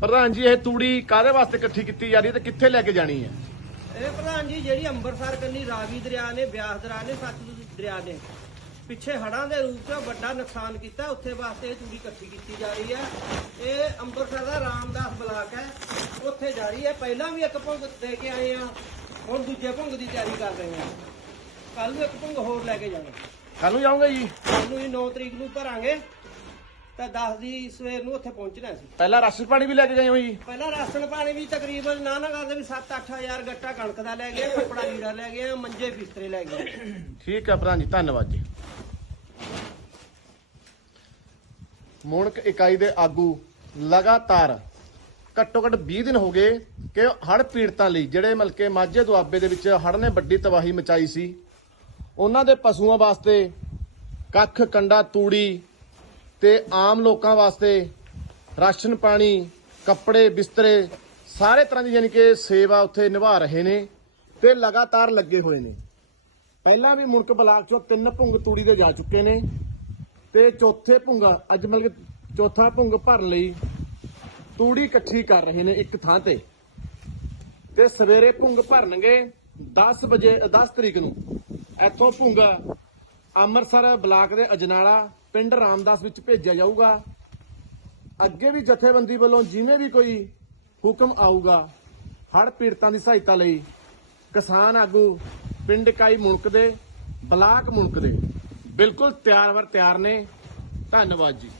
ਪ੍ਰਧਾਨ ਜੀ ਇਹ ਤੂੜੀ ਕਾਦੇ ਵਾਸਤੇ ਇਕੱਠੀ ਕੀਤੀ ਜਾ ਰਹੀ ਹੈ ਤੇ ਕਿੱਥੇ ਲੈ ਕੇ ਜਾਣੀ ਹੈ? ਇਹ ਪ੍ਰਧਾਨ ਜੀ ਜਿਹੜੀ ਅੰਮ੍ਰਿਤਸਰ ਕੰਨੀ ਰਾਵੀ ਦਰਿਆ ਨੇ ਬਿਆਸ ਦਰਿਆ ਨੇ ਸਤਲੁਜ ਦਰਿਆ ਨੇ ਪਿੱਛੇ ਹੜਾਂ ਦੇ ਰੂਪ 'ਚ ਵੱਡਾ ਨੁਕਸਾਨ ਕੀਤਾ ਉੱਥੇ ਵਾਸਤੇ ਇਹ ਤੂੜੀ ਇਕੱਠੀ ਕੀਤੀ ਜਾ ਰਹੀ ਹੈ। ਇਹ ਅੰਮ੍ਰਿਤਸਰ ਦਾ ਰਾਮਦਾਸ ਬਲਾਕ ਹੈ ਉੱਥੇ ਜਾ ਰਹੀ ਹੈ। ਪਹਿਲਾਂ ਵੀ ਇੱਕ ਭੁੰਗ ਦੇ ਕੇ ਆਏ ਆ ਹੁਣ ਦੂਜੇ ਭੁੰਗ ਦੀ ਤਿਆਰੀ ਕਰ ਰਹੇ ਆ ਕੱਲ ਨੂੰ ਇੱਕ ਭੁੰਗ ਹੋਰ ਲੈ ਕੇ ਜਾਣਾ ਕੱਲ ਨੂੰ ਜਾਓਗੇ ਜੀ? ਕੱਲ ਨੂੰ ਹੀ 9 ਤਰੀਕ ਨੂੰ ਭਰਾਂਗੇ। ਤਾਂ 10 ਦੀ ਸਵੇਰ ਨੂੰ ਉੱਥੇ ਪਹੁੰਚਣਾ ਸੀ। ਪਹਿਲਾਂ ਰਾਸ਼ਨ ਪਾਣੀ ਵੀ ਲੈ ਕੇ ਗਏ ਹੋ ਜੀ ਪਹਿਲਾਂ ਰਾਸ਼ਨ ਪਾਣੀ ਵੀ ਤਕਰੀਬਨ ਨਾ ਨਾ ਕਰਦੇ ਵੀ 7-8000 ਗੱਟਾ ਕਣਕ ਦਾ ਲੈ ਗਏ ਕੱਪੜਾ ਲੀੜਾ ਲੈ ਗਏ ਮੰਜੇ ਬਿਸਤਰੇ ਲੈ ਗਏ। ਠੀਕ ਹੈ ਪ੍ਰਧਾਨ ਜੀ ਧੰਨਵਾਦ ਜੀ। ਮੁਣਕ ਇਕਾਈ ਦੇ ਆਗੂ ਲਗਾਤਾਰ ਘੱਟੋ ਘੱਟ 20 ਦਿਨ ਹੋ ਗਏ ਕਿ ਹੜ੍ਹ ਪੀੜਤਾਂ ਲਈ ਜਿਹੜੇ ਮਲਕੇ ਮਾਝੇ ਦੁਆਬੇ ਦੇ ਵਿੱਚ ਹੜ੍ਹ ਨੇ ਵੱਡੀ ਤਬਾਹੀ ਮਚਾਈ ਸੀ ਉਹਨਾਂ ਦੇ ਪਸ਼ੂਆਂ ਵਾਸਤੇ ਕੱਖ ਕੰਡਾ ਤੂੜੀ ਤੇ ਆਮ ਲੋਕਾਂ ਵਾਸਤੇ ਰਾਸ਼ਨ ਪਾਣੀ, ਕੱਪੜੇ, ਬਿਸਤਰੇ, ਸਾਰੇ ਤਰ੍ਹਾਂ ਦੀ ਯਾਨੀ ਕਿ ਸੇਵਾ ਉੱਥੇ ਨਿਭਾ ਰਹੇ ਨੇ ਤੇ ਲਗਾਤਾਰ ਲੱਗੇ ਹੋਏ ਨੇ। ਪਹਿਲਾਂ ਵੀ ਮੁਲਕ ਬਲਾਕ ਚੋਂ ਤਿੰਨ ਭੁੰਗ ਤੂੜੀ ਦੇ ਜਾ ਚੁੱਕੇ ਨੇ ਤੇ ਚੌਥੇ ਭੁੰਗ ਅੱਜ ਮਤਲਬ ਕਿ ਚੌਥਾ ਭੁੰਗ ਭਰਨ ਲਈ ਤੂੜੀ ਇਕੱਠੀ ਕਰ ਰਹੇ ਨੇ ਇੱਕ ਥਾਂ ਤੇ। ਤੇ ਸਵੇਰੇ ਭੁੰਗ ਭਰਨਗੇ 10 ਵਜੇ 10 ਤਰੀਕ ਨੂੰ। ਇੱਥੋਂ ਭੁੰਗ ਅੰਮ੍ਰਿਤਸਰ ਬਲਾਕ ਦੇ ਅਜਨਾਲਾ ਪਿੰਡ ਰਾਮਦਾਸ ਵਿੱਚ ਭੇਜਿਆ ਜਾਊਗਾ। ਅੱਗੇ ਵੀ ਜਥੇਬੰਦੀ ਵੱਲੋਂ ਜਿਵੇਂ ਵੀ ਕੋਈ ਹੁਕਮ ਆਊਗਾ ਹੜ ਪੀੜਤਾਂ ਦੀ ਸਹਾਇਤਾ ਲਈ ਕਿਸਾਨ ਆਗੂ ਪਿੰਡ ਇਕਾਈ ਮੁਲਕ ਦੇ, ਬਲਾਕ ਮੁਲਕ ਦੇ। ਬਿਲਕੁਲ ਤਿਆਰ ਵਰ ਤਿਆਰ ਨੇ। ਧੰਨਵਾਦ ਜੀ।